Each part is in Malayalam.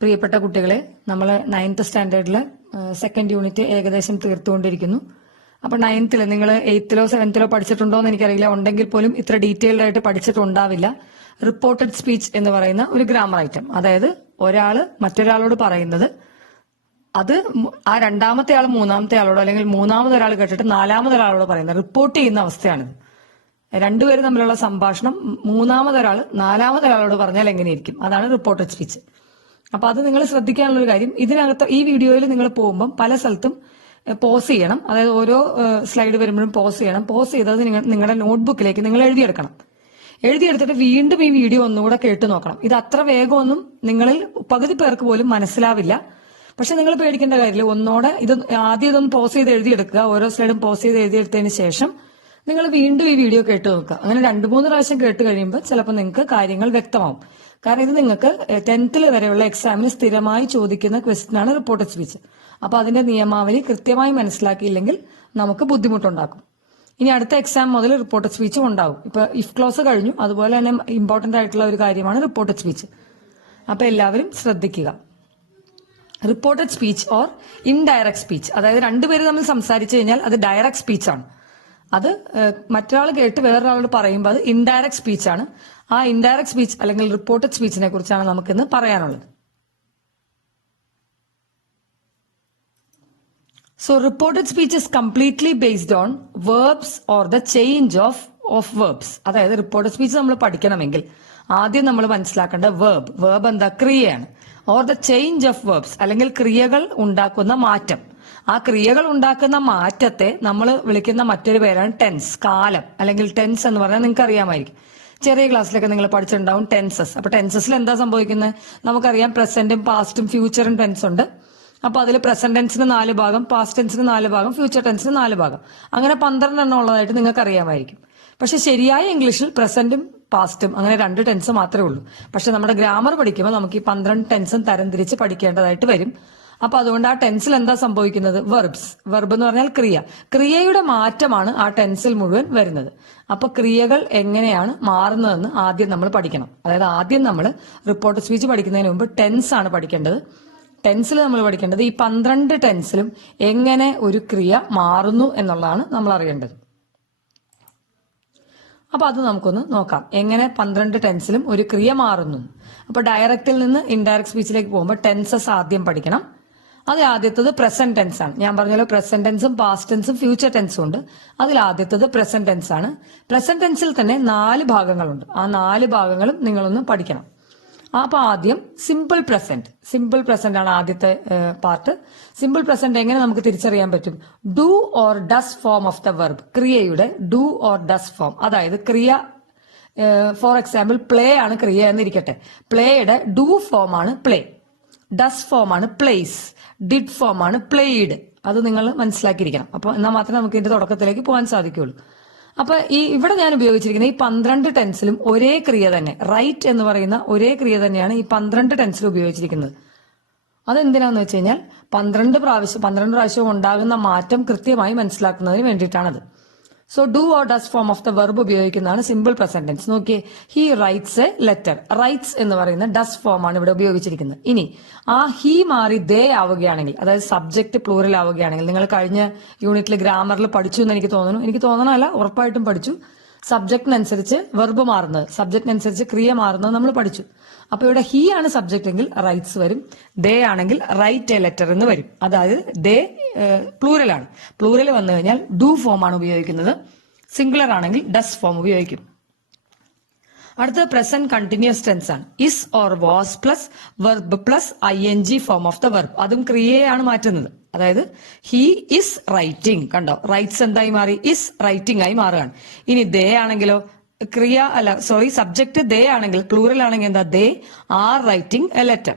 പ്രിയപ്പെട്ട കുട്ടികളെ, നമ്മൾ 9th സ്റ്റാൻഡേർഡിൽ സെക്കൻഡ് യൂണിറ്റ് ഏകദേശം തീർത്തുകൊണ്ടിരിക്കുന്നു. അപ്പൊ 9th നിങ്ങൾ 8th 7th പഠിച്ചിട്ടുണ്ടോ എന്ന് എനിക്കറിയില്ല. ഉണ്ടെങ്കിൽ പോലും ഇത്ര ഡീറ്റെയിൽഡ് ആയിട്ട് പഠിച്ചിട്ടുണ്ടാവില്ല. റിപ്പോർട്ടഡ് സ്പീച്ച് എന്ന് പറയുന്ന ഒരു ഗ്രാമർ ഐറ്റം, അതായത് ഒരാള് മറ്റൊരാളോട് പറയുന്നത് അത് ആ രണ്ടാമത്തെ ആൾ മൂന്നാമത്തെ ആളോടോ അല്ലെങ്കിൽ മൂന്നാമതൊരാൾ കേട്ടിട്ട് നാലാമതൊരാളോട് പറയുന്നത് റിപ്പോർട്ട് ചെയ്യുന്ന അവസ്ഥയാണിത്. രണ്ടുപേരും തമ്മിലുള്ള സംഭാഷണം മൂന്നാമതൊരാൾ നാലാമതൊരാളോട് പറഞ്ഞാൽ എങ്ങനെയിരിക്കും, അതാണ് റിപ്പോർട്ടഡ് സ്പീച്ച്. അപ്പൊ അത് നിങ്ങൾ ശ്രദ്ധിക്കാനുള്ള ഒരു കാര്യം, ഇതിനകത്ത് ഈ വീഡിയോയിൽ നിങ്ങൾ പോകുമ്പോൾ പല സ്ഥലത്തും പോസ് ചെയ്യണം. അതായത് ഓരോ സ്ലൈഡ് വരുമ്പോഴും പോസ് ചെയ്യണം. പോസ് ചെയ്തത് നിങ്ങളുടെ നോട്ട്ബുക്കിലേക്ക് നിങ്ങൾ എഴുതിയെടുത്തിട്ട് വീണ്ടും ഈ വീഡിയോ ഒന്നുകൂടെ കേട്ടു നോക്കണം. ഇത് അത്ര വേഗമൊന്നും നിങ്ങളിൽ പകുതി പേർക്ക് പോലും മനസ്സിലാവില്ല. പക്ഷെ നിങ്ങൾ പേടിക്കേണ്ട കാര്യമില്ല. ഒന്നോടെ ആദ്യം ഇതൊന്ന് പോസ് ചെയ്ത് എഴുതിയെടുക്കുക. ഓരോ സ്ലൈഡും പോസ് ചെയ്ത് എഴുതിയെടുത്തതിന് ശേഷം നിങ്ങൾ വീണ്ടും ഈ വീഡിയോ കേട്ട് നോക്കുക. അങ്ങനെ 2-3 പ്രാവശ്യം കേട്ട് കഴിയുമ്പോൾ ചിലപ്പോൾ നിങ്ങൾക്ക് കാര്യങ്ങൾ വ്യക്തമാവും. കാരണം ഇത് നിങ്ങൾക്ക് 10th വരെയുള്ള എക്സാമിന് സ്ഥിരമായി ചോദിക്കുന്ന ക്വസ്റ്റ്യൻ ആണ് റിപ്പോർട്ടഡ് സ്പീച്ച്. അപ്പൊ അതിന്റെ നിയമാവലി കൃത്യമായി മനസ്സിലാക്കിയില്ലെങ്കിൽ നമുക്ക് ബുദ്ധിമുട്ടുണ്ടാക്കും. ഇനി അടുത്ത എക്സാം മുതൽ റിപ്പോർട്ടഡ് സ്പീച്ചും ഉണ്ടാവും. ഇപ്പൊ ഇഫ് ക്ലോസ് കഴിഞ്ഞു, അതുപോലെ തന്നെ ഇമ്പോർട്ടന്റ് ആയിട്ടുള്ള ഒരു കാര്യമാണ് റിപ്പോർട്ടഡ് സ്പീച്ച്. അപ്പൊ എല്ലാവരും ശ്രദ്ധിക്കുക. Reported speech or indirect speech, അതായത് രണ്ടുപേര് തമ്മിൽ സംസാരിച്ചു കഴിഞ്ഞാൽ അത് ഡയറക്ട് സ്പീച്ച് ആണ്. അത് മറ്റൊരാൾ കേട്ട് വേറൊരാളോട് പറയുമ്പോൾ അത് ഇൻഡയറക്ട് സ്പീച്ച് ആണ്. ആ ഇൻഡയറക്ട് സ്പീച്ച് അല്ലെങ്കിൽ റിപ്പോർട്ടഡ് സ്പീച്ചിനെ കുറിച്ചാണ് നമുക്കിന്ന് പറയാനുള്ളത്. So reported speech is completely based on verbs or the change of verbs. അതായത് റിപ്പോർട്ടഡ് സ്പീച്ച് നമ്മൾ പഠിക്കണമെങ്കിൽ ആദ്യം നമ്മൾ മനസ്സിലാക്കേണ്ട വേർബ് എന്താ? ക്രിയയാണ്. Or the change of verbs, അല്ലെങ്കിൽ ക്രിയകൾ ഉണ്ടാക്കുന്ന മാറ്റം. ആ ക്രിയകൾ ഉണ്ടാക്കുന്ന മാറ്റത്തെ നമ്മൾ വിളിക്കുന്ന മറ്റൊരു പേരാണ് ടെൻസ്, കാലം. അല്ലെങ്കിൽ ടെൻസ് എന്ന് പറഞ്ഞാൽ നിങ്ങൾക്ക് അറിയാമായിരിക്കും. ചെറിയ ക്ലാസ്സിലൊക്കെ നിങ്ങൾ പഠിച്ചിട്ടുണ്ടാവും ടെൻസസ്. അപ്പൊ ടെൻസസിൽ എന്താ സംഭവിക്കുന്നത്? നമുക്കറിയാം പ്രസന്റും പാസ്റ്റും ഫ്യൂച്ചറും ടെൻസ് ഉണ്ട്. അപ്പൊ അതിൽ പ്രസന്റ് ടെൻസിന് 4 ഭാഗം, പാസ്റ്റ് ടെൻസിന് 4 ഭാഗം, ഫ്യൂച്ചർ ടെൻസിന് 4 ഭാഗം, അങ്ങനെ 12 എണ്ണം ഉള്ളതായിട്ട് നിങ്ങൾക്ക് അറിയാമായിരിക്കും. പക്ഷെ ശരിയായ ഇംഗ്ലീഷിൽ പ്രസന്റും പാസ്റ്റും അങ്ങനെ 2 ടെൻസ് മാത്രമേ ഉള്ളൂ. പക്ഷെ നമ്മുടെ ഗ്രാമർ പഠിക്കുമ്പോൾ നമുക്ക് ഈ 12 ടെൻസും തരംതിരിച്ച് പഠിക്കേണ്ടതായിട്ട് വരും. അപ്പൊ അതുകൊണ്ട് ആ ടെൻസിൽ എന്താ സംഭവിക്കുന്നത്? വെർബ് എന്ന് പറഞ്ഞാൽ ക്രിയയുടെ മാറ്റമാണ് ആ ടെൻസിൽ മുഴുവൻ വരുന്നത്. അപ്പൊ ക്രിയകൾ എങ്ങനെയാണ് മാറുന്നതെന്ന് ആദ്യം നമ്മൾ പഠിക്കണം. അതായത് ആദ്യം നമ്മൾ റിപ്പോർട്ടഡ് സ്പീച്ച് പഠിക്കുന്നതിന് മുമ്പ് ടെൻസ് ആണ് പഠിക്കേണ്ടത്. ടെൻസിൽ നമ്മൾ പഠിക്കേണ്ടത് ഈ 12 ടെൻസിലും എങ്ങനെ ഒരു ക്രിയ മാറുന്നു എന്നുള്ളതാണ് നമ്മൾ അറിയേണ്ടത്. അപ്പൊ അത് നമുക്കൊന്ന് നോക്കാം, എങ്ങനെ 12 ടെൻസിലും ഒരു ക്രിയ മാറുന്നു. അപ്പൊ ഡയറക്റ്റിൽ നിന്ന് ഇൻഡയറക്ട് സ്പീച്ചിലേക്ക് പോകുമ്പോൾ ടെൻസസ് ആദ്യം പഠിക്കണം. അതിൽ ആദ്യത്തത് പ്രസന്റ് ടെൻസ് ആണ്. ഞാൻ പറഞ്ഞല്ലോ പ്രസന്റ് ടെൻസും പാസ്റ്റ് ടെൻസും ഫ്യൂച്ചർ ടെൻസും ഉണ്ട്. അതിൽ ആദ്യത്തത് പ്രസന്റ് ടെൻസ് ആണ്. പ്രസന്റ് ടെൻസിൽ തന്നെ 4 ഭാഗങ്ങളുണ്ട്. ആ 4 ഭാഗങ്ങളും നിങ്ങളൊന്ന് പഠിക്കണം. അപ്പൊ ആദ്യം സിമ്പിൾ പ്രസന്റ് ആണ് ആദ്യത്തെ പാർട്ട്. സിമ്പിൾ പ്രസന്റ് എങ്ങനെ നമുക്ക് തിരിച്ചറിയാൻ പറ്റും? Do or does form of the verb, ക്രിയയുടെ ഡു ഓർ ഡസ് ഫോം. അതായത് ക്രിയ, ഫോർ എക്സാമ്പിൾ പ്ലേ ആണ് ക്രിയ എന്നിരിക്കട്ടെ. പ്ലേയുടെ ഡു ഫോം ആണ് പ്ലേ, ഡസ് ഫോം ആണ് പ്ലേസ്, ഡിഡ് ഫോം ആണ് പ്ലേഡ്. അത് നിങ്ങൾ മനസ്സിലാക്കിയിരിക്കണം. അപ്പൊ എന്നാൽ മാത്രമേ നമുക്ക് ഇതിന്റെ തുടക്കത്തിലേക്ക് പോകാൻ സാധിക്കുകയുള്ളൂ. അപ്പൊ ഇവിടെ ഞാൻ ഉപയോഗിച്ചിരിക്കുന്ന ഈ 12 ടെൻസിലും ഒരേ ക്രിയ തന്നെ, റൈറ്റ് എന്ന് പറയുന്ന ഒരേ ക്രിയ തന്നെയാണ് ഈ 12 ടെൻസിലും ഉപയോഗിച്ചിരിക്കുന്നത്. അതെന്തിനാന്ന് വെച്ച് കഴിഞ്ഞാൽ 12 പ്രാവശ്യം ഉണ്ടാകുന്ന മാറ്റം കൃത്യമായി മനസ്സിലാക്കുന്നതിന് വേണ്ടിയിട്ടാണത്. So do or does form of the verb ഉപയോഗിക്കുന്നതാണ് സിമ്പിൾ പ്രസന്റ് ടെൻസ്. നോക്കിയേ, he writes a letter. Writes എന്ന് പറയുന്ന ഡസ് ഫോം ആണ് ഇവിടെ ഉപയോഗിച്ചിരിക്കുന്നത്. ഇനി ആ ഹി മാറി ദേ ആവുകയാണെങ്കിൽ, അതായത് സബ്ജക്ട് പ്ലൂറൽ ആവുകയാണെങ്കിൽ, നിങ്ങൾ കഴിഞ്ഞ യൂണിറ്റിൽ ഗ്രാമറിൽ പഠിച്ചു എന്ന് എനിക്ക് തോന്നണമല്ല, ഉറപ്പായിട്ടും പഠിച്ചു. സബ്ജക്റ്റിനനുസരിച്ച് വെർബ് മാറുന്നത്, സബ്ജക്റ്റിനനുസരിച്ച് ക്രിയ മാറുന്നത് നമ്മൾ പഠിച്ചു. അപ്പൊ ഇവിടെ ഹി ആണ് സബ്ജക്റ്റ് എങ്കിൽ റൈറ്റ്സ് വരും, ദേ ആണെങ്കിൽ റൈറ്റ് എ ലെറ്റർ എന്ന് വരും. അതായത് ദേ പ്ലൂറൽ ആണ്. പ്ലൂറൽ വന്നു കഴിഞ്ഞാൽ ഡു ഫോം ആണ് ഉപയോഗിക്കുന്നത്. സിംഗുലർ ആണെങ്കിൽ ഡസ് ഫോം ഉപയോഗിക്കും. അടുത്തത് പ്രസന്റ് കണ്ടിന്യൂസ് ടെൻസ് ആണ്. Is or was plus verb plus ING form of the verb. അതും ക്രിയയാണ് മാറ്റുന്നത്. അതായത് ഹി ഇസ് റൈറ്റിംഗ്, കണ്ടോ, റൈറ്റ്സ് എന്തായി മാറി? ഇസ് റൈറ്റിംഗ് ആയി മാറുകയാണ്. ഇനി ദേ ആണെങ്കിലോ, സബ്ജക്ട് ദേ ആണെങ്കിൽ, പ്ലൂറൽ ആണെങ്കിൽ എന്താ? They are writing a letter.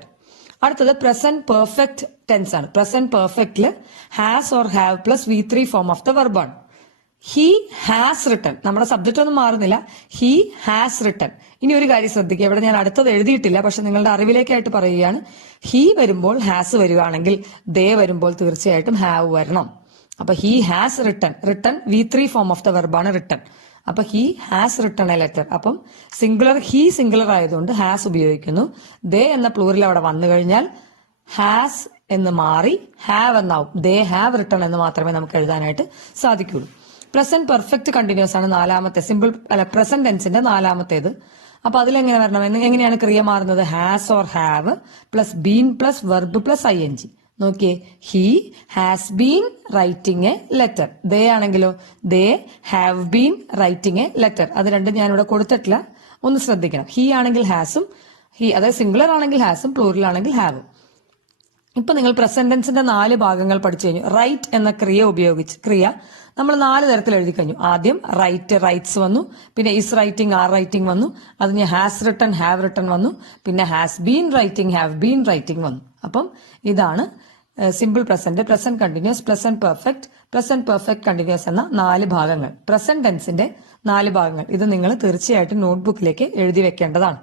അടുത്തത് പ്രസന്റ് പെർഫെക്റ്റ് ടെൻസ് ആണ്. പ്രസന്റ് പെർഫെക്റ്റില് has or have plus V3 form of the വെർബാണ്. ഹി ഹാസ് റിട്ടൺ, നമ്മുടെ സബ്ജക്റ്റ് ഒന്നും മാറുന്നില്ല, ഹി ഹാസ് റിട്ടൺ. ഇനി ഒരു കാര്യം ശ്രദ്ധിക്കുക, ഇവിടെ ഞാൻ അടുത്തത് എഴുതിയിട്ടില്ല, പക്ഷെ നിങ്ങളുടെ അറിവിലേക്കായിട്ട് പറയുകയാണ്. ഹി വരുമ്പോൾ ഹാസ് വരികയാണെങ്കിൽ ദേ വരുമ്പോൾ തീർച്ചയായിട്ടും ഹാവ് വരണം. അപ്പൊ he has written V3 form of the വെർബാണ് റിട്ടൺ. അപ്പൊ he has written a letter. അപ്പം സിംഗുലർ ഹി സിംഗുലർ ആയതുകൊണ്ട് ഹാസ് ഉപയോഗിക്കുന്നു. ദേ എന്ന പ്ലൂറിൽ അവിടെ വന്നു കഴിഞ്ഞാൽ ഹാസ് എന്ന് മാറി ഹാവ് എന്നാവും. ദേ ഹാവ് റിട്ടൺ എന്ന് മാത്രമേ നമുക്ക് എഴുതാനായിട്ട് സാധിക്കുള്ളൂ. പ്രസന്റ് പെർഫെക്റ്റ് കണ്ടിന്യൂസ് ആണ് നാലാമത്തെ പ്രസന്റ് ടെൻസിന്റെ നാലാമത്തേത്. അപ്പൊ അതിലെങ്ങനെ വരണം, എങ്ങനെയാണ് ക്രിയ മാറുന്നത്? Has or have plus been plus verb plus ING. നോക്കിയേ, he has been writing a letter. They ആണെങ്കിലോ they have been writing a letter. അത് രണ്ടും ഞാനിവിടെ കൊടുത്തിട്ടില്ല, ഒന്ന് ശ്രദ്ധിക്കണം. ഹി ആണെങ്കിൽ ഹാസും, അതായത് സിംഗുലർ ആണെങ്കിൽ ഹാസും, പ്ലൂറൽ ആണെങ്കിൽ ഹാവും. ഇപ്പൊ നിങ്ങൾ പ്രസന്റ് ടെൻസിന്റെ 4 ഭാഗങ്ങൾ പഠിച്ചു കഴിഞ്ഞു. റൈറ്റ് എന്ന ക്രിയ നമ്മൾ 4 തരത്തിൽ എഴുതി കഴിഞ്ഞു. ആദ്യം റൈറ്റ്സ് വന്നു, പിന്നെ ഈസ് റൈറ്റിംഗ് ആർ റൈറ്റിംഗ് വന്നു, അതിന് ഹാസ് റിട്ടൺ ഹാവ് റിട്ടൺ വന്നു, പിന്നെ has been writing have been writing വന്നു. അപ്പം ഇതാണ് simple present, present continuous, present perfect continuous എന്ന 4 ഭാഗങ്ങൾ, പ്രസന്റ് ടെൻസിന്റെ 4 ഭാഗങ്ങൾ. ഇത് നിങ്ങൾ തീർച്ചയായിട്ടും നോട്ട്ബുക്കിലേക്ക് എഴുതി വെക്കേണ്ടതാണ്.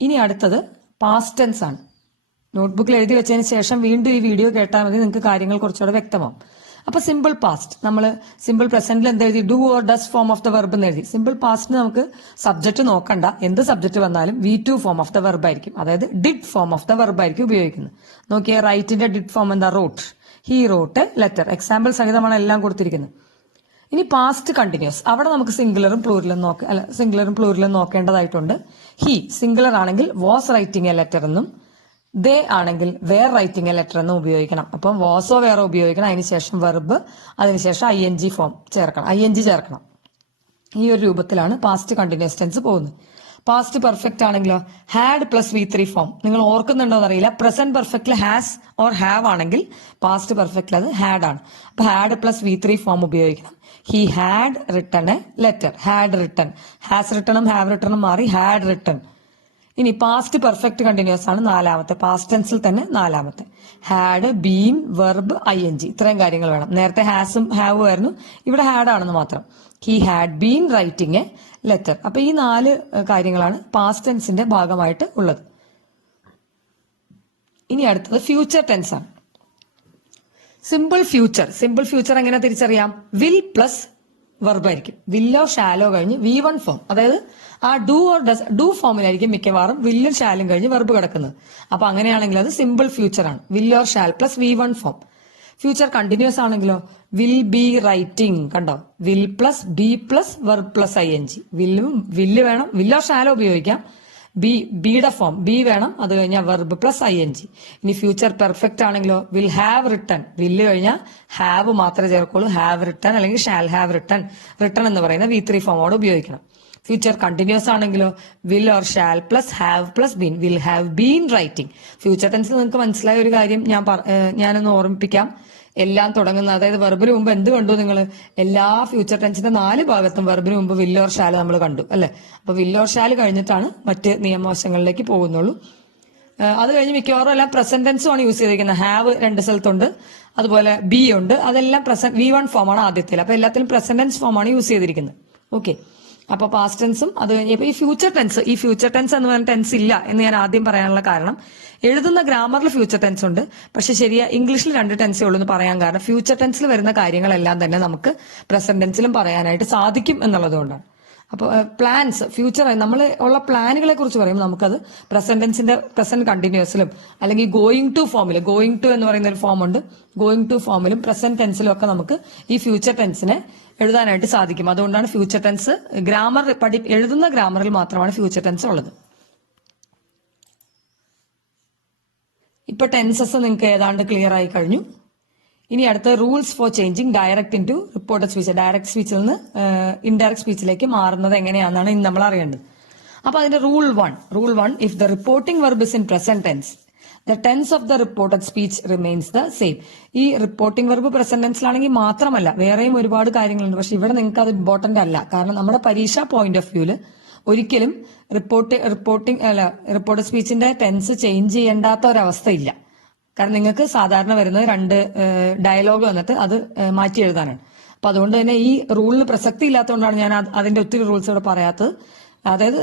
ഇനി അടുത്തത് പാസ്റ്റ് ടെൻസ് ആണ്. നോട്ട്ബുക്കിൽ എഴുതി വെച്ചതിന് ശേഷം വീണ്ടും ഈ വീഡിയോ കേട്ടാൽ മതി, നിങ്ങൾക്ക് കാര്യങ്ങൾ കുറച്ചുകൂടെ വ്യക്തമാവും. അപ്പൊ സിമ്പിൾ പാസ്റ്റ്, നമ്മൾ സിമ്പിൾ പ്രസന്റിൽ എന്തെഴുതി? Do or does form of the verb എന്ന് എഴുതി. സിമ്പിൾ പാസ്റ്റിന് നമുക്ക് സബ്ജക്ട് നോക്കണ്ട, എന്ത് സബ്ജക്ട് വന്നാലും V2 form of the verb ആയിരിക്കും, അതായത് did form of the verb ആയിരിക്കും ഉപയോഗിക്കുന്നത്. നോക്കിയേ, റൈറ്റിന്റെ ഡിഡ് ഫോം എന്താ? Wrote. He wrote letter. Example സഹിതമാണ് എല്ലാം കൊടുത്തിരിക്കുന്നത്. ഇനി പാസ്റ്റ് കണ്ടിന്യൂസ്, അവിടെ നമുക്ക് സിംഗുലറും പ്ലൂറലും നോക്കേണ്ടതായിട്ടുണ്ട്. ഹി സിംഗുലർ ആണെങ്കിൽ വാസ് റൈറ്റിംഗ് എ ലെറ്റർ എന്നും, ദേ ആണെങ്കിൽ വേർ റൈറ്റിംഗ് എ ലെറ്റർ എന്നും ഉപയോഗിക്കണം. അപ്പം വാസോ വേറോ ഉപയോഗിക്കണം, അതിനുശേഷം വെർബ്, അതിനുശേഷം ING ചേർക്കണം. ഈ ഒരു രൂപത്തിലാണ് പാസ്റ്റ് കണ്ടിന്യൂസ് ടെൻസ് പോകുന്നത്. പാസ്റ്റ് പെർഫെക്റ്റ് ആണെങ്കിലോ ഹാഡ് പ്ലസ് V3 ഫോം. നിങ്ങൾ ഓർക്കുന്നുണ്ടോ എന്നറിയില്ല, പ്രസന്റ് പെർഫെക്റ്റിൽ ഹാസ് ഓർ ഹാവ് ആണെങ്കിൽ പാസ്റ്റ് പെർഫെക്റ്റിൽ അത് ഹാഡ് ആണ്. അപ്പൊ ഹാഡ് പ്ലസ് V3 ഫോം ഉപയോഗിക്കണം. He had written a letter. Had written, has റിട്ടണും ഹാവ് റിട്ടണും മാറി ഹാഡ് റിട്ടൺ. ഇനി പാസ്റ്റ് പെർഫെക്റ്റ് കണ്ടിന്യൂസ് ആണ് നാലാമത്തെ, പാസ്റ്റ് ടെൻസിൽ തന്നെ നാലാമത്തെ. ഹാഡ്, ബീൻ, വെർബ്, ING, ഇത്രയും കാര്യങ്ങൾ വേണം. നേരത്തെ ഹാസും ഹാവും ആയിരുന്നു, ഇവിടെ ഹാഡ് ആണെന്ന് മാത്രം. He had been writing a letter. അപ്പൊ ഈ 4 കാര്യങ്ങളാണ് പാസ്റ്റ് ടെൻസിന്റെ ഭാഗമായിട്ട് ഉള്ളത്. ഇനി അടുത്തത് ഫ്യൂച്ചർ ടെൻസ് ആണ്. സിമ്പിൾ ഫ്യൂച്ചർ എങ്ങനെ തിരിച്ചറിയാം? വിൽ പ്ലസ് വെർബ് ആയിരിക്കും. വില്ലോ ഷാലോ കഴിഞ്ഞ് V1 ഫോം, അതായത് ആ ഡു ഓർ ഡു ഫോമിലായിരിക്കും മിക്കവാറും വില്ലും ഷാലും കഴിഞ്ഞ് വെർബ് കിടക്കുന്നത്. അപ്പൊ അങ്ങനെയാണെങ്കിൽ അത് സിമ്പിൾ ഫ്യൂച്ചർ ആണ്. Will or shall plus V1 form. Future continuous ആണെങ്കിലോ വിൽ ബി റൈറ്റിംഗ്. കണ്ടോ, will plus B plus verb plus ING. വില്ല് വേണം, വില്ലോ ഷാലോ ഉപയോഗിക്കാം. ബിയുടെ ഫോം ബി വേണം, അത് കഴിഞ്ഞാൽ വെർബ് പ്ലസ് ING. ഇനി ഫ്യൂച്ചർ പെർഫെക്റ്റ് ആണെങ്കിലോ വിൽ ഹാവ് റിട്ടൺ. വില്ല് കഴിഞ്ഞാൽ ഹാവ് മാത്രമേ ചേർക്കുള്ളൂ. ഹാവ് റിട്ടൺ അല്ലെങ്കിൽ ഷാൽ ഹാവ് റിട്ടൺ. റിട്ടൺ എന്ന് പറയുന്ന V3 ഫോമോട് ഉപയോഗിക്കണം. ഫ്യൂച്ചർ കണ്ടിന്യൂസ് ആണെങ്കിലോ will or shall plus have plus been. Will have been writing. Future ടെൻസിൽ നിങ്ങൾക്ക് മനസ്സിലായ ഒരു കാര്യം ഞാനൊന്ന് ഓർമ്മിപ്പിക്കാം. എല്ലാം തുടങ്ങുന്ന, അതായത് വെർബിന് മുമ്പ് എന്ത് കണ്ടു നിങ്ങൾ? എല്ലാ ഫ്യൂച്ചർ ടെൻസിന്റെ 4 ഭാഗത്തും വെർബിന് മുമ്പ് വിൽ ഓർ ഷാൽ നമ്മൾ കണ്ടു, അല്ലെ? അപ്പൊ വിൽ ഓർ ഷാൽ കഴിഞ്ഞിട്ടാണ് മറ്റ് നിയമവശങ്ങളിലേക്ക് പോകുന്നുള്ളൂ. അത് കഴിഞ്ഞ് മിക്കവാറും എല്ലാം പ്രസന്റ് ടെൻസും ആണ് യൂസ് ചെയ്തിരിക്കുന്നത്. ഹാവ് 2 സ്ഥലത്തുണ്ട്, അതുപോലെ ബി ഉണ്ട്. അതെല്ലാം V1 ഫോമാണ് ആദ്യത്തിൽ. അപ്പൊ എല്ലാത്തിലും പ്രസന്റ് ടെൻസ് ഫോമാണ് യൂസ് ചെയ്തിരിക്കുന്നത്. ഓക്കെ, അപ്പൊ പാസ്റ്റ് ടെൻസും അത് കഴിഞ്ഞപ്പോൾ ഈ ഫ്യൂച്ചർ ടെൻസ് എന്ന് പറഞ്ഞ ടെൻസ് ഇല്ല എന്ന് ഞാൻ ആദ്യം പറയാനുള്ള കാരണം, എഴുതുന്ന ഗ്രാമറിൽ ഫ്യൂച്ചർ ടെൻസ് ഉണ്ട്, പക്ഷെ ശരിയാ ഇംഗ്ലീഷിൽ 2 ടെൻസേ ഉള്ളൂ എന്ന് പറയാൻ കാരണം ഫ്യൂച്ചർ ടെൻസിൽ വരുന്ന കാര്യങ്ങളെല്ലാം തന്നെ നമുക്ക് പ്രസന്റ് ടെൻസിലും പറയാനായിട്ട് സാധിക്കും എന്നുള്ളതുകൊണ്ടാണ്. അപ്പോൾ ഫ്യൂച്ചർ നമ്മൾ ഉള്ള പ്ലാനുകളെ കുറിച്ച് പറയുമ്പോൾ നമുക്കത് പ്രസന്റ് കണ്ടിന്യൂസിലും അല്ലെങ്കിൽ ഗോയിങ് ടു എന്ന് പറയുന്ന ഒരു ഫോം ഉണ്ട്. ഗോയിങ് ടു ഫോമിലും പ്രസന്റ് ടെൻസിലും ഒക്കെ നമുക്ക് ഈ ഫ്യൂച്ചർ ടെൻസിനെ എഴുതാനായിട്ട് സാധിക്കും. അതുകൊണ്ടാണ് ഫ്യൂച്ചർ ടെൻസ് എഴുതുന്ന ഗ്രാമറിൽ മാത്രമാണ് ഫ്യൂച്ചർ ടെൻസ് ഉള്ളത്. ഇപ്പൊ ടെൻസസ് നിങ്ങൾക്ക് ഏതാണ്ട് ക്ലിയർ ആയി കഴിഞ്ഞു. ഇനി അടുത്ത rules for changing direct into reported speech. Direct സ്പീച്ചിൽ നിന്ന് ഇൻഡയറക്ട് സ്പീച്ചിലേക്ക് മാറുന്നത് എങ്ങനെയാണെന്നാണ് ഇനി നമ്മൾ അറിയേണ്ടത്. അപ്പൊ അതിന്റെ rule one, if the reporting verb is in present tense, the tense of the reported speech remains the same. ഈ റിപ്പോർട്ടിംഗ് വെർബ് പ്രസന്റ് ടെൻസിലാണെങ്കിൽ മാത്രമല്ല, വേറെയും ഒരുപാട് കാര്യങ്ങളുണ്ട്. പക്ഷെ ഇവിടെ നിങ്ങൾക്ക് അത് ഇമ്പോർട്ടന്റ് അല്ല. കാരണം നമ്മുടെ പരീക്ഷ പോയിന്റ് ഓഫ് വ്യൂല് ഒരിക്കലും റിപ്പോർട്ടഡ് സ്പീച്ചിന്റെ ടെൻസ് ചേഞ്ച് ചെയ്യേണ്ടാത്ത ഒരവസ്ഥ ഇല്ല. കാരണം നിങ്ങൾക്ക് സാധാരണ വരുന്നത് 2 ഡയലോഗ് വന്നിട്ട് അത് മാറ്റി എഴുതാനാണ്. അപ്പൊ അതുകൊണ്ട് തന്നെ ഈ റൂളിന് പ്രസക്തി ഇല്ലാത്തതുകൊണ്ടാണ് ഞാൻ അതിന്റെ ഒത്തിരി റൂൾസ് ഇവിടെ പറയാത്തത്. അതായത്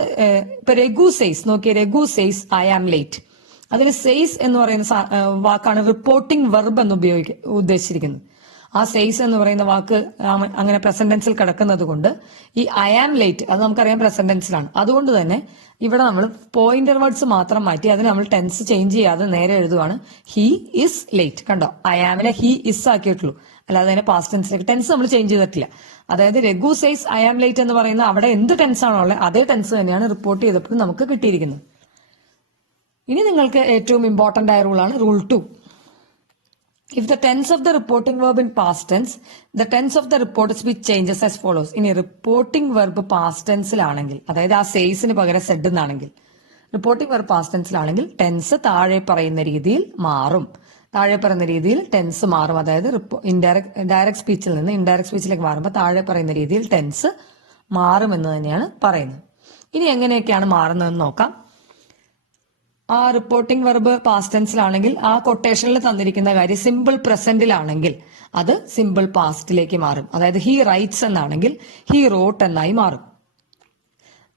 ഇപ്പൊ Raghu says I am late. അതിൽ സെയ്സ് എന്ന് പറയുന്ന വാക്കാണ് റിപ്പോർട്ടിംഗ് വെർബ് എന്ന് ഉദ്ദേശിച്ചിരിക്കുന്നത്. ആ സെയ്സ് എന്ന് പറയുന്ന വാക്ക് അങ്ങനെ പ്രസന്റ് ടെൻസിൽ കിടക്കുന്നത് കൊണ്ട് ഈ ഐ ആം ലേറ്റ് അത് നമുക്കറിയാം പ്രസന്റ് ടെൻസിലാണ്. അതുകൊണ്ട് തന്നെ ഇവിടെ നമ്മൾ പോയിന്റർ വേർഡ്സ് മാത്രം മാറ്റി അതിന് നമ്മൾ ടെൻസ് ചേഞ്ച് ചെയ്യാതെ നേരെ എഴുതുവാണ് ഹി ഇസ് ലേറ്റ്. കണ്ടോ, ഐ ആമിനെ ഹി ഇസ് ആക്കിയിട്ടുള്ളൂ, അല്ലാതെ അതിനെ പാസ്റ്റ് ടെൻസിലേക്ക് ടെൻസ് നമ്മൾ ചേഞ്ച് ചെയ്തിട്ടില്ല. അതായത് Raghu says I am late എന്ന് പറയുന്ന അവിടെ എന്ത് ടെൻസ് ആണോ ഉള്ളത് അതേ ടെൻസ് തന്നെയാണ് റിപ്പോർട്ട് ചെയ്തപ്പോൾ നമുക്ക് കിട്ടിയിരിക്കുന്നത്. ഇനി നിങ്ങൾക്ക് ഏറ്റവും ഇമ്പോർട്ടന്റ് ആയ റൂളാണ് rule 2. If the tense of the reporting verb in past tense, the tense of the reported speech changes as follows. ഇനി റിപ്പോർട്ടിംഗ് വെർബ് പാസ്റ്റ് ടെൻസിലാണെങ്കിൽ, അതായത് ആ സെയ്സിന് പകരം സെഡ് എന്നാണെങ്കിൽ, റിപ്പോർട്ടിംഗ് വെർബ് പാസ്റ്റ് ടെൻസിലാണെങ്കിൽ ടെൻസ് താഴെ പറയുന്ന രീതിയിൽ മാറും. താഴെ പറയുന്ന രീതിയിൽ ടെൻസ് മാറും. അതായത് ഡയറക്ട് സ്പീച്ചിൽ നിന്ന് ഇൻഡയറക്ട് സ്പീച്ചിലേക്ക് മാറുമ്പോൾ താഴെ പറയുന്ന രീതിയിൽ ടെൻസ് മാറുമെന്ന് തന്നെയാണ് പറയുന്നത്. ഇനി എങ്ങനെയൊക്കെയാണ് മാറുന്നതെന്ന് നോക്കാം. ആ റിപ്പോർട്ടിംഗ് വെർബ് പാസ്റ്റ് ടെൻസിലാണെങ്കിൽ ആ കൊട്ടേഷനിൽ തന്നിരിക്കുന്ന കാര്യം സിമ്പിൾ പ്രസന്റിലാണെങ്കിൽ അത് സിമ്പിൾ പാസ്റ്റിലേക്ക് മാറും. അതായത് ഹി റൈറ്റ്സ് എന്നാണെങ്കിൽ ഹി റോട്ട് എന്നായി മാറും.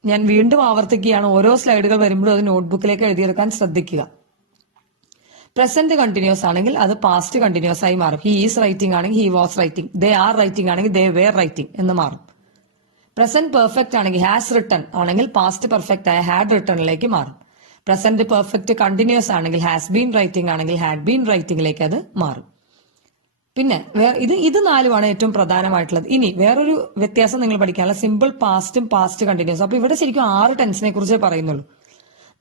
ഞാൻ വീണ്ടും ആവർത്തിക്കുകയാണ്, ഓരോ സ്ലൈഡുകൾ വരുമ്പോഴും അത് നോട്ട്ബുക്കിലേക്ക് എഴുതിയെടുക്കാൻ ശ്രദ്ധിക്കുക. പ്രസന്റ് കണ്ടിന്യൂസ് ആണെങ്കിൽ അത് പാസ്റ്റ് കണ്ടിന്യൂസ് ആയി മാറും. ഹി ഈസ് റൈറ്റിംഗ് ആണെങ്കിൽ he was writing, they are writing ആണെങ്കിൽ ദേ വേർ റൈറ്റിംഗ് എന്ന് മാറും. പ്രസന്റ് പെർഫെക്റ്റ് ആണെങ്കിൽ ഹാസ് റിട്ടൺ ആണെങ്കിൽ പാസ്റ്റ് പെർഫെക്റ്റ് ആയ ഹാഡ് റിട്ടണിലേക്ക് മാറും. പ്രസന്റ് പെർഫെക്റ്റ് കണ്ടിന്യൂസ് ആണെങ്കിൽ ഹാസ് ബീൻ റൈറ്റിംഗ് ആണെങ്കിൽ ഹാഡ് ബീൻ റൈറ്റിംഗിലേക്ക് അത് മാറും. പിന്നെ ഇത് നാലുമാണ് ഏറ്റവും പ്രധാനമായിട്ടുള്ളത്. ഇനി വേറൊരു വ്യത്യാസം നിങ്ങൾ പഠിക്കാനുള്ള സിമ്പിൾ പാസ്റ്റും പാസ്റ്റ് കണ്ടിന്യൂസ്. അപ്പൊ ഇവിടെ ശരിക്കും 6 ടെൻസിനെ കുറിച്ചേ പറയുന്നുള്ളൂ.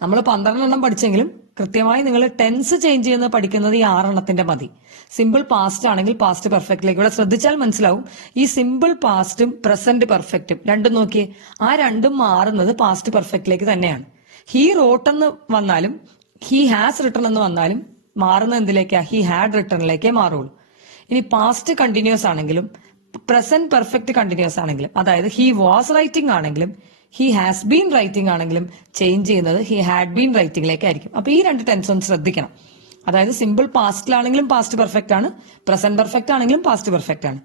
നമ്മൾ 12 എണ്ണം പഠിച്ചെങ്കിലും കൃത്യമായി നിങ്ങൾ ടെൻസ് ചേഞ്ച് ചെയ്യുന്നത് പഠിക്കുന്നത് ഈ 6 എണ്ണത്തിന്റെ മതി. സിമ്പിൾ പാസ്റ്റ് ആണെങ്കിൽ പാസ്റ്റ് പെർഫെക്റ്റിലേക്ക്. ഇവിടെ ശ്രദ്ധിച്ചാൽ മനസ്സിലാവും ഈ സിമ്പിൾ പാസ്റ്റും പ്രസന്റ് പെർഫെക്റ്റും രണ്ടും നോക്കിയേ, ആ രണ്ടും മാറുന്നത് പാസ്റ്റ് പെർഫെക്റ്റിലേക്ക് തന്നെയാണ്. ഹി റോട്ട് എന്ന് വന്നാലും ഹി ഹാസ് റിട്ടൺ എന്ന് വന്നാലും മാറുന്ന എന്തിലേക്കാ? He had റിട്ടണിലേക്കേ മാറുള്ളൂ. ഇനി പാസ്റ്റ് കണ്ടിന്യൂസ് ആണെങ്കിലും പ്രസന്റ് പെർഫെക്റ്റ് കണ്ടിന്യൂസ് ആണെങ്കിലും, അതായത് ഹി വാസ് റൈറ്റിംഗ് ആണെങ്കിലും ഹി ഹാസ് ബീൻ റൈറ്റിംഗ് ആണെങ്കിലും ചേഞ്ച് ചെയ്യുന്നത് ഹി ഹാഡ് ബീൻ റൈറ്റിംഗിലേക്കായിരിക്കും. അപ്പൊ ഈ 2 ടെൻസ് ഒന്ന് ശ്രദ്ധിക്കണം. അതായത് സിമ്പിൾ പാസ്റ്റിലാണെങ്കിലും പാസ്റ്റ് പെർഫെക്റ്റ് ആണ്, പ്രസന്റ് പെർഫെക്റ്റ് ആണെങ്കിലും പാസ്റ്റ് പെർഫെക്റ്റ് ആണ്,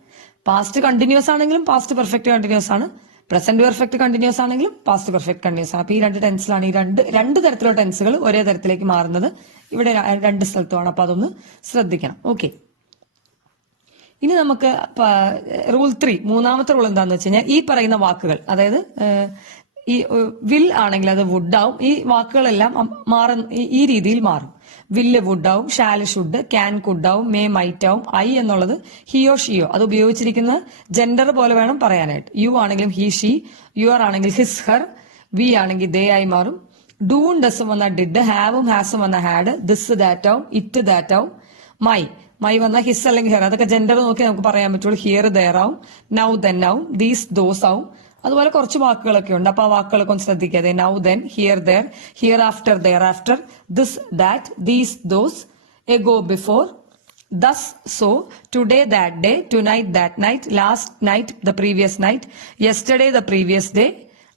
പാസ്റ്റ് കണ്ടിന്യൂസ് ആണെങ്കിലും പാസ്റ്റ് പെർഫെക്റ്റ് കണ്ടിന്യൂസ് ആണ്, പ്രസന്റ് പെർഫെക്റ്റ് കണ്ടിന്യൂസ് ആണെങ്കിലും പാസ്റ്റ് പെർഫെക്റ്റ് കണ്ടിന്യൂസ് ആണ്. അപ്പൊ ഈ 2 ടെൻസിലാണ് ഈ രണ്ട് തരത്തിലുള്ള ടെൻസുകൾ ഒരേ തരത്തിലേക്ക് മാറുന്നത്. ഇവിടെ 2 സ്ഥലത്തുമാണ്. അപ്പൊ അതൊന്ന് ശ്രദ്ധിക്കണം. ഓക്കെ, ഇനി നമുക്ക് റൂൾ 3, മൂന്നാമത്തെ റൂൾ എന്താന്ന് വെച്ച് കഴിഞ്ഞാൽ ഈ പറയുന്ന വാക്കുകൾ, അതായത് ഈ വിൽ ആണെങ്കിൽ അത് വുഡ് ആവും. ഈ വാക്കുകളെല്ലാം ഈ രീതിയിൽ മാറും. വില്ല് വുഡ് ആവും, ഷാല് ഷുഡ്, ക്യാൻ കുഡ് ആവും, മേ മൈറ്റ് ആവും. ഐ എന്നുള്ളത് ഹിയോ ഷിയോ, അത് ഉപയോഗിച്ചിരിക്കുന്ന ജെൻഡർ പോലെ വേണം പറയാനായിട്ട്. യു ആണെങ്കിലും ഹി ഷീ, യുവർ ആണെങ്കിൽ ഹിസ് ഹെർ, വി ആണെങ്കിൽ ദേ ആയി മാറും. ഡൂവും ഡസും വന്ന ഡിഡ്, ഹാവും ഹാസും വന്ന ഹാഡ്, ദിസ് ദാറ്റ് ആവും, ഇറ്റ് ദാറ്റ് ആവും. മൈ വന്ന ഹിസ് അല്ലെങ്കിൽ ഹെർ, അതൊക്കെ ജെൻഡർ നോക്കി നമുക്ക് പറയാൻ പറ്റുള്ളൂ. ഹിയർ ദെയർ ആവും, നൗ ദെൻ ആവും, ദീസ് ദോസ് ആവും. അതുപോലെ കുറച്ച് വാക്കുകളൊക്കെ ഉണ്ട്. അപ്പൊ ആ വാക്കുകളൊക്കെ ഒന്ന് ശ്രദ്ധിക്കാതെ. Now then, here there, hereafter, thereafter, this that, these those, ago before, thus so, today that day, tonight that night, last night the previous night, yesterday the previous day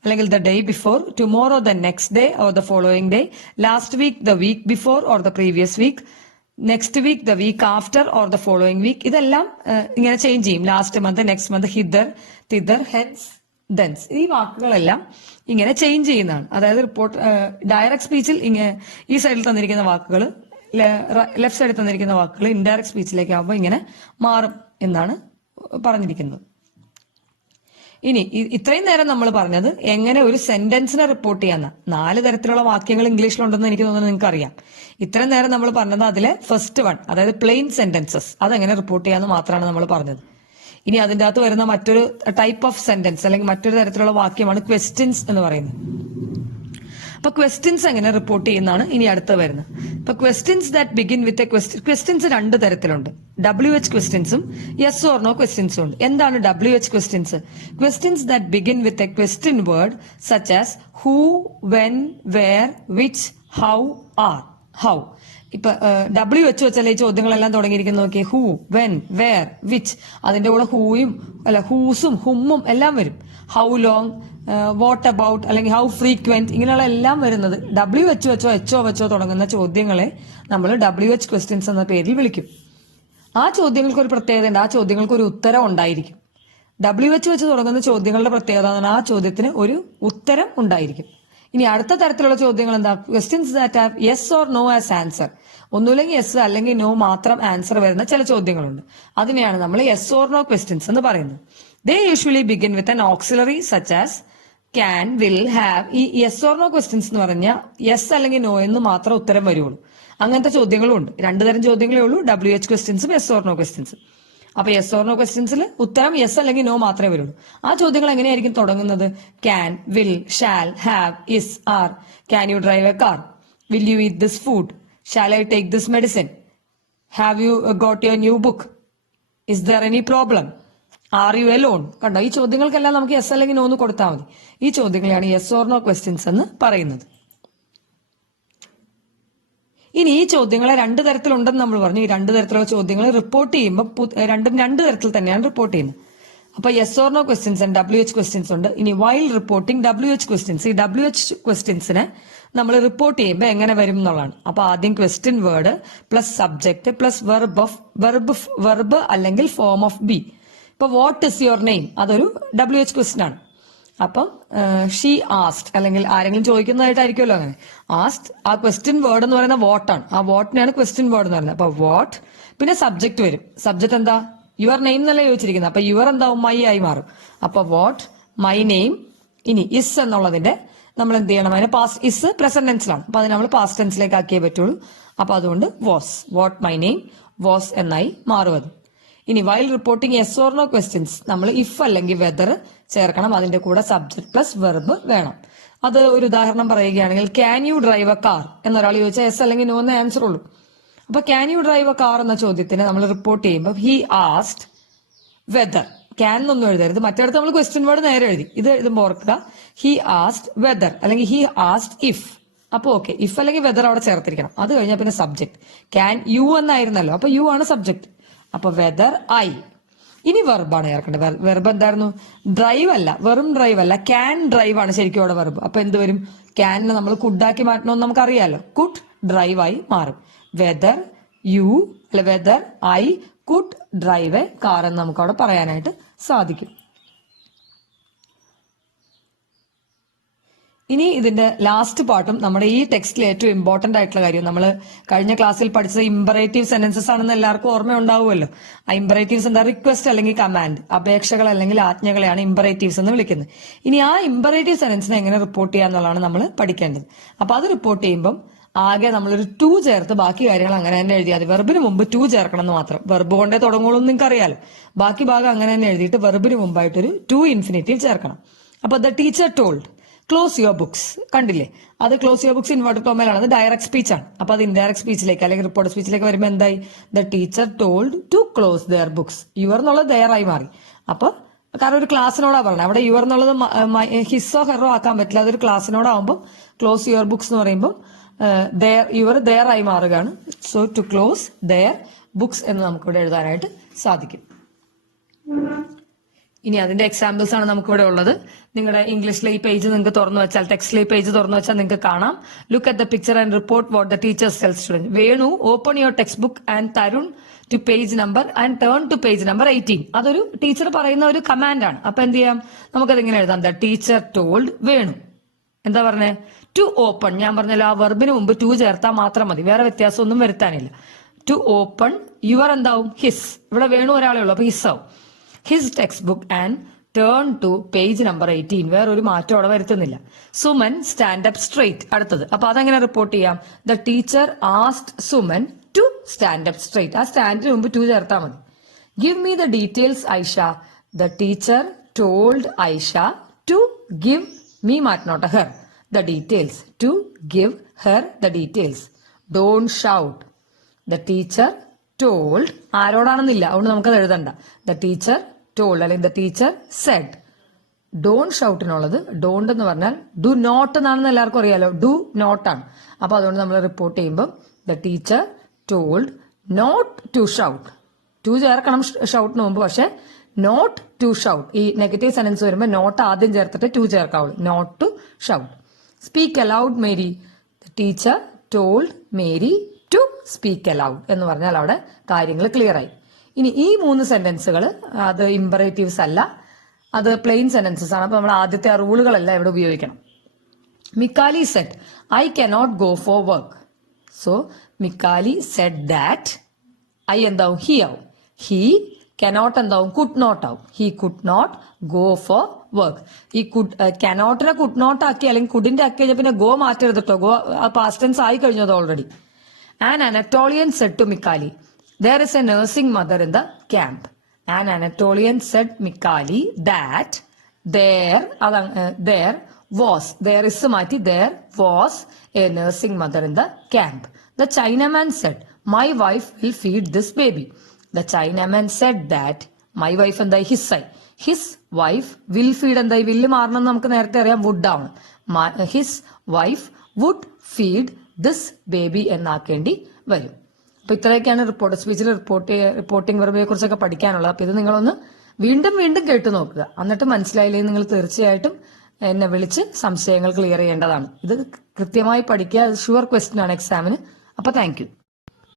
അല്ലെങ്കിൽ the day before, tomorrow the next day or the following day, last week the week before or the previous week, next week the week after or the following week. ഇതെല്ലാം ഇങ്ങനെ ചേഞ്ച് ചെയ്യും. Last month, next month, hither, thither, hence, thence. ഈ വാക്കുകളെല്ലാം ഇങ്ങനെ ചേഞ്ച് ചെയ്യുന്നതാണ്. അതായത് ഡയറക്ട് സ്പീച്ചിൽ ഈ സൈഡിൽ തന്നിരിക്കുന്ന വാക്കുകൾ, ലെഫ്റ്റ് സൈഡിൽ തന്നിരിക്കുന്ന വാക്കുകൾ ഇൻഡയറക്ട് സ്പീച്ചിലേക്ക് ആകുമ്പോൾ ഇങ്ങനെ മാറും എന്നാണ് പറഞ്ഞിരിക്കുന്നത്. ഇനി ഇത്രയും നേരം നമ്മൾ പറഞ്ഞത് എങ്ങനെ ഒരു സെന്റൻസിനെ റിപ്പോർട്ട് ചെയ്യാന്ന 4 തരത്തിലുള്ള വാക്യങ്ങൾ ഇംഗ്ലീഷിലുണ്ടെന്ന് എനിക്ക് തോന്നുന്നു നിങ്ങൾക്ക് അറിയാം. ഇത്രയും നേരം നമ്മൾ പറഞ്ഞത് അതിലെ ഫസ്റ്റ് വൺ, അതായത് പ്ലെയിൻ സെന്റൻസസ്, അതെങ്ങനെ റിപ്പോർട്ട് ചെയ്യാന്ന് മാത്രമാണ് നമ്മൾ പറഞ്ഞത്. ഇനി അതിൻ്റെ അകത്ത് വരുന്ന മറ്റൊരു ടൈപ്പ് ഓഫ് സെന്റൻസ് അല്ലെങ്കിൽ മറ്റൊരു തരത്തിലുള്ള വാക്യമാണ് ക്വസ്റ്റ്യൻസ് എന്ന് പറയുന്നത്. അപ്പൊ ക്വസ്റ്റ്യൻസ് എങ്ങനെ റിപ്പോർട്ട് ചെയ്യുന്നതാണ് ഇനി അടുത്ത് വരുന്നത്. ഇപ്പൊ questions that begin with A questions 2 തരത്തിലുണ്ട്. WH ക്വസ്റ്റ്യൻസും യെസ് ഓർ നോ ക്വസ്റ്റ്യൻസും ഉണ്ട്. എന്താണ് WH questions? Questions that begin with a question word such as who, when, where, which, how, are. How ഇപ്പൊ WH വെച്ചല്ലേ ഈ ചോദ്യങ്ങളെല്ലാം തുടങ്ങിയിരിക്കുന്നത്. നോക്കിയേ, ഹൂ, വെൻ, വേർ, വിച്ച്, അതിന്റെ കൂടെ ഹൂസും ഹുമ്മും എല്ലാം വരും. ഹൗ ലോങ്, വാട്ട് അബൌട്ട് അല്ലെങ്കിൽ ഹൗ ഫ്രീക്വന്റ്, ഇങ്ങനെയുള്ള എല്ലാം വരുന്നത് WH വെച്ചോ HO വെച്ചോ തുടങ്ങുന്ന ചോദ്യങ്ങളെ നമ്മൾ WH ക്വസ്റ്റ്യൻസ് എന്ന പേരിൽ വിളിക്കും. ആ ചോദ്യങ്ങൾക്ക് ഒരു പ്രത്യേകത ഉണ്ട്. ആ ചോദ്യങ്ങൾക്ക് ഒരു ഉത്തരം ഉണ്ടായിരിക്കും. WH വെച്ച് തുടങ്ങുന്ന ചോദ്യങ്ങളുടെ പ്രത്യേകത ആ ചോദ്യത്തിന് ഒരു ഉത്തരം ഉണ്ടായിരിക്കും. ഇനി അടുത്ത തരത്തിലുള്ള ചോദ്യങ്ങൾ എന്താ? Questions that have yes or no as answer. ഒന്നുമില്ലെങ്കിൽ യെസ് അല്ലെങ്കിൽ നോ മാത്രം ആൻസർ വരുന്ന ചില ചോദ്യങ്ങളുണ്ട്. അതിനെയാണ് നമ്മൾ യെസ് ഓർ നോ ക്വസ്റ്റ്യൻസ് എന്ന് പറയുന്നത്. They usually begin with an auxiliary such as can, will, have. ഈ യെസ് ഓർ നോ ക്വസ്റ്റ്യൻസ് എന്ന് പറഞ്ഞാൽ യെസ് അല്ലെങ്കിൽ നോ എന്ന് മാത്രം ഉത്തരം വരുള്ളൂ. അങ്ങനത്തെ ചോദ്യങ്ങളും ഉണ്ട്. രണ്ടു തരം ചോദ്യങ്ങളേ ഉള്ളൂ, WH ക്വസ്റ്റ്യൻസും യെസ് ഓർ നോ ക്വസ്റ്റ്യൻസും. അപ്പൊ യെസ് ഓർ നോ ക്വസ്റ്റ്യൻസിൽ ഉത്തരം യെസ് അല്ലെങ്കിൽ നോ മാത്രമേ വരുള്ളൂ. ആ ചോദ്യങ്ങൾ എങ്ങനെയായിരിക്കും തുടങ്ങുന്നത്? Can, will, shall, have, is, are. Can you drive a car? Will you eat this food? Shall I take this medicine? Have you got your new book? Is there any problem? Are you alone? കണ്ടോ, ഈ ചോദ്യങ്ങൾക്കെല്ലാം നമുക്ക് യെസ് അല്ലെങ്കിൽ നോ എന്ന് കൊടുത്താൽ മതി. ഈ ചോദ്യങ്ങളെയാണ് യെസ് ഓർ നോ ക്വസ്റ്റ്യൻസ് എന്ന് പറയുന്നത്. ഇനി ഈ ചോദ്യങ്ങളെ രണ്ടു തരത്തിലുണ്ടെന്ന് നമ്മൾ പറഞ്ഞു. ഈ രണ്ടു തരത്തിലുള്ള ചോദ്യങ്ങൾ റിപ്പോർട്ട് ചെയ്യുമ്പോൾ രണ്ടും രണ്ടു തരത്തിൽ തന്നെയാണ് റിപ്പോർട്ട് ചെയ്യുന്നത്. അപ്പൊ yes or no questions and WH questions ഉണ്ട്. ഇനി വൈൽ റിപ്പോർട്ടിംഗ് WH ക്വസ്റ്റ്യൻസ്, ഈ WH ക്വസ്റ്റ്യൻസിനെ നമ്മൾ റിപ്പോർട്ട് ചെയ്യുമ്പോൾ എങ്ങനെ വരും എന്നുള്ളതാണ്. അപ്പൊ ആദ്യം question word plus subject plus verb അല്ലെങ്കിൽ ഫോം ഓഫ് ബി. ഇപ്പൊ വാട്ട് ഇസ് യുവർ നെയിം, അതൊരു WH ക്വസ്റ്റ്യൻ ആണ്. അപ്പം ഷീ ആസ്റ്റ്, അല്ലെങ്കിൽ ആരെങ്കിലും ചോദിക്കുന്നതായിട്ടായിരിക്കുമല്ലോ അങ്ങനെ. ആസ്റ്റ്, ആ ക്വസ്റ്റ്യൻ വേർഡ് എന്ന് പറയുന്ന വാട്ടാണ്. ആ വാട്ടിനാണ് ക്വസ്റ്റ്യൻ വേർഡ് എന്ന് പറയുന്നത്. അപ്പൊ വാട്ട്, പിന്നെ സബ്ജക്ട് വരും. സബ്ജക്ട് എന്താ? യുവർ നെയിം എന്നല്ലേ ചോദിച്ചിരിക്കുന്നത്. അപ്പൊ യുവർ എന്താവും? മൈ ആയി മാറും. അപ്പൊ വാട്ട്, മൈ നെയിം. ഇനി ഇസ് എന്നുള്ളതിന്റെ നമ്മൾ എന്ത് ചെയ്യണം? അതിന് പാസ്റ്റ്, ഇസ് പ്രസന്റ് ടെൻസിലാണ്. അപ്പൊ അതിന് നമ്മൾ പാസ്റ്റ് ടെൻസിലേക്ക് ആക്കിയേ പറ്റുള്ളൂ. അപ്പൊ അതുകൊണ്ട് was, what my name was എന്നായി മാറും അത്. ഇനി while reporting yes or no questions നമ്മൾ ഇഫ് അല്ലെങ്കിൽ വെദർ ചേർക്കണം. അതിന്റെ കൂടെ സബ്ജക്ട് പ്ലസ് വെർബ് വേണം. അത് ഒരു ഉദാഹരണം പറയുകയാണെങ്കിൽ can you drive a car എന്നൊരാൾ ചോദിച്ചാൽ യെസ് അല്ലെങ്കിൽ നോ എന്ന ആൻസർ ഉള്ളൂ. അപ്പൊ can you drive a car എന്ന ചോദ്യത്തിന് നമ്മൾ റിപ്പോർട്ട് ചെയ്യുമ്പോൾ ഹി ആസ്റ്റ് വെദർ, ക്യാൻ എന്നൊന്നും എഴുതരുത്. മറ്റിടത്ത് നമ്മൾ ക്വസ്റ്റ്യൻ വേർഡ് നേരെ എഴുതി. ഇത് എഴുതുമ്പോൾ ഓർക്കുക, ഹി ആസ്റ്റ് വെദർ അല്ലെങ്കിൽ ഹി ആസ്റ്റ് ഇഫ്. അപ്പൊ ഓക്കെ, ഇഫ് അല്ലെങ്കിൽ വെദർ അവിടെ ചേർത്തിരിക്കണം. അത് കഴിഞ്ഞാൽ പിന്നെ സബ്ജക്ട് ക്യാൻ യു എന്നായിരുന്നല്ലോ, അപ്പൊ യു ആണ് സബ്ജക്ട്. അപ്പൊ വെദർ ഐ. ഇനി വെർബാണ് ചേർക്കേണ്ടത്. വെർബ് എന്തായിരുന്നു? ഡ്രൈവ് അല്ല, വെറും ഡ്രൈവ് അല്ല, ക്യാൻ ഡ്രൈവ് ആണ് ശരിക്കും അവിടെ വെർബ്. അപ്പൊ എന്ത് വരും? ക്യാനിനെ നമ്മൾ കുഡാക്കി മാറ്റണമെന്ന് നമുക്കറിയാലോ. കുഡ് ഡ്രൈവ് ആയി മാറും. വെദർ യു അല്ലെ whether I could drive a car എന്ന് നമുക്ക് അവിടെ പറയാനായിട്ട് സാധിക്കും. ഇനി ഇതിന്റെ ലാസ്റ്റ് പാർട്ടും നമ്മുടെ ഈ ടെക്സ്റ്റിൽ ഏറ്റവും ഇമ്പോർട്ടന്റ് ആയിട്ടുള്ള കാര്യം, നമ്മൾ കഴിഞ്ഞ ക്ലാസ്സിൽ പഠിച്ചത് ഇമ്പറേറ്റീവ് സെന്റൻസസ് ആണെന്ന് എല്ലാവർക്കും ഓർമ്മയുണ്ടാവുമല്ലോ. ആ ഇമ്പറേറ്റീവ്സ് എന്താ? റിക്വസ്റ്റ് അല്ലെങ്കിൽ കമാൻഡ്, അപേക്ഷകൾ അല്ലെങ്കിൽ ആജ്ഞകളെയാണ് ഇമ്പറേറ്റീവ്സ് എന്ന് വിളിക്കുന്നത്. ഇനി ആ ഇമ്പറേറ്റീവ് സെന്റൻസിനെ എങ്ങനെ റിപ്പോർട്ട് ചെയ്യാന്നുള്ളതാണ് നമ്മൾ പഠിക്കേണ്ടത്. അപ്പൊ അത് റിപ്പോർട്ട് ചെയ്യുമ്പോൾ ആകെ നമ്മളൊരു ടു ചേർത്ത് ബാക്കി കാര്യങ്ങൾ അങ്ങനെ തന്നെ എഴുതിയാൽ മതി. വെർബിന് മുമ്പ് ടു ചേർക്കണം എന്ന് മാത്രം. വെർബ് കൊണ്ടേ തുടങ്ങുള്ളൂ എന്ന് നിങ്ങൾക്ക് അറിയാലോ. ബാക്കി ഭാഗം അങ്ങനെ തന്നെ എഴുതിയിട്ട് വെർബിന് മുമ്പായിട്ടൊരു ടു ഇൻഫിനിറ്റീവ് ചേർക്കണം. അപ്പൊ the teacher told close your books, കണ്ടില്ലേ? അത് ക്ലോസ് യുവർ ബുക്സ് ഇൻവേർട്ടഡ് കോമയിലാണ്. അത് ഡയറക്റ്റ് സ്പീച്ച് ആണ്. അപ്പൊ അത് ഇൻഡയറക്റ്റ് സ്പീച്ചിലേക്ക് അല്ലെങ്കിൽ റിപ്പോർട്ട് സ്പീച്ചിലേക്ക് വരുമ്പോൾ എന്തായി? The teacher told to close their books. Your എന്നുള്ളത് ദെയർ ആയി മാറി. അപ്പൊ കാരണം ഒരു ക്ലാസ്സിനോടാ പറഞ്ഞത്. അവിടെ യുവർ എന്നുള്ളത് ഹിസ്സോ ഹെറോ ആക്കാൻ പറ്റില്ല. അതൊരു ക്ലാസ്സിനോടാവുമ്പോൾ ക്ലോസ് യുവർ ബുക്സ് എന്ന് പറയുമ്പോൾ യുവർ ദെയർ ആയി മാറുകയാണ്. So to close their books എന്ന് നമുക്കിവിടെ എഴുതാനായിട്ട് സാധിക്കും. ഇനി അതിന്റെ എക്സാമ്പിൾസ് ആണ് നമുക്കിവിടെ ഉള്ളത്. നിങ്ങളുടെ ഇംഗ്ലീഷിലെ ഈ പേജ് നിങ്ങൾക്ക് തുറന്നു വെച്ചാൽ, ടെക്സ്റ്റിലെ ഈ പേജ് തുറന്നു വെച്ചാൽ നിങ്ങൾക്ക് കാണാം. Look at the picture and report what the teachers tell student. Venu open your text book and Tarun to page number and turn to page number 18. അതൊരു ടീച്ചർ പറയുന്ന ഒരു കമാൻഡ് ആണ്. അപ്പൊ എന്ത് ചെയ്യാം? നമുക്കതിങ്ങനെ എഴുതാം. The teacher told Venu. എന്താ പറഞ്ഞേ? To open. ഞാൻ പറഞ്ഞല്ലോ, ആ വെർബിന് മുമ്പ് ടു ചേർത്താൽ മാത്രം മതി, വേറെ വ്യത്യാസമൊന്നും വരുത്താനില്ല. ടു ഓപ്പൺ യുവർ എന്താവും? ഹിസ്. ഇവിടെ വേണു ഒരാളേ ഉള്ളൂ, അപ്പൊ ഹിസ് ആവും. His text book and turn to page number 18. വേറൊരു മാറ്റം അവിടെ വരുത്തുന്നില്ല. Suman stand up straight. അടുത്തത്. അപ്പൊ അതെങ്ങനെ റിപ്പോർട്ട് ചെയ്യാം? The teacher asked Suman to stand up straight. ആ സ്റ്റാൻഡിന് മുമ്പ് ടു ചേർത്താൽ മതി. Give me the details Aisha. The teacher told Aisha to give me മാറ്റനോട്ട് her the details. To give her the details. Don't shout. The teacher told. ആരോടാണെന്നില്ല, അതുകൊണ്ട് നമുക്കത് എഴുതണ്ട. The teacher told അല്ലെങ്കിൽ the teacher said. Don't shout എന്നുള്ളത് don't എന്ന് പറഞ്ഞാൽ do not എന്നാണെന്ന് എല്ലാവർക്കും അറിയാലോ. do not ആണ്. അപ്പൊ അതുകൊണ്ട് നമ്മൾ റിപ്പോർട്ട് ചെയ്യുമ്പോൾ the teacher told not to shout. to ചേർക്കണം ഷൗട്ടിന് മുമ്പ്, പക്ഷെ not to shout. ഈ നെഗറ്റീവ് സെന്റൻസ് വരുമ്പോൾ നോട്ട് ആദ്യം ചേർത്തിട്ട് to ചേർക്കാവുള്ളൂ. not to shout. Speak aloud Mary. The teacher told Mary to speak aloud എന്ന് പറഞ്ഞാൽ അവിടെ കാര്യങ്ങൾ ക്ലിയർ ആയി. ഇനി ഈ 3 സെന്റൻസുകൾ അത് ഇമ്പറേറ്റീവ്സ് അല്ല, അത് പ്ലെയിൻ സെന്റൻസസ് ആണ്. അപ്പൊ നമ്മൾ ആദ്യത്തെ ആ റൂളുകളെല്ലാം ഇവിടെ ഉപയോഗിക്കണം. Mikali said, I cannot go for work. So, Mikali said that I എന്താവും he ആവും. He cannot എന്താവും could not ആവും. He could not go for work. ഈ cannotനെ could not ആക്കി അല്ലെങ്കിൽ couldn't ആക്കി കഴിഞ്ഞാൽ പിന്നെ go മാറ്റരുത് കേട്ടോ. go past tense ആയി കഴിഞ്ഞത് already. An Anatolian said to Mikali, there is a nursing mother in the camp. An Anatolian said Mikali that there is മാറ്റി there was a nursing mother in the camp. The Chinaman said, my wife will feed this baby. The Chinaman said that my wife എന്തായി his wife will feed എന്തായി will മാറണം നമുക്ക് നേരത്തെ അറിയാം would ആണ്. his wife would feed this baby എന്നാക്കേണ്ടി വരും. അപ്പൊ ഇത്രയൊക്കെയാണ് റിപ്പോർട്ട് സ്പീച്ചിൽ റിപ്പോർട്ടിംഗ് വെർബിനെ കുറിച്ചൊക്കെ പഠിക്കാനുള്ളത്. അപ്പൊ ഇത് നിങ്ങളൊന്ന് വീണ്ടും കേട്ടു നോക്കുക. എന്നിട്ട് മനസ്സിലായില്ലെങ്കിൽ നിങ്ങൾ തീർച്ചയായിട്ടും എന്നെ വിളിച്ച് സംശയങ്ങൾ ക്ലിയർ ചെയ്യേണ്ടതാണ്. ഇത് കൃത്യമായി പഠിക്കുക. ഷുവർ ക്വസ്റ്റ്യൻ ആണ് എക്സാമിന്. അപ്പൊ താങ്ക് യു.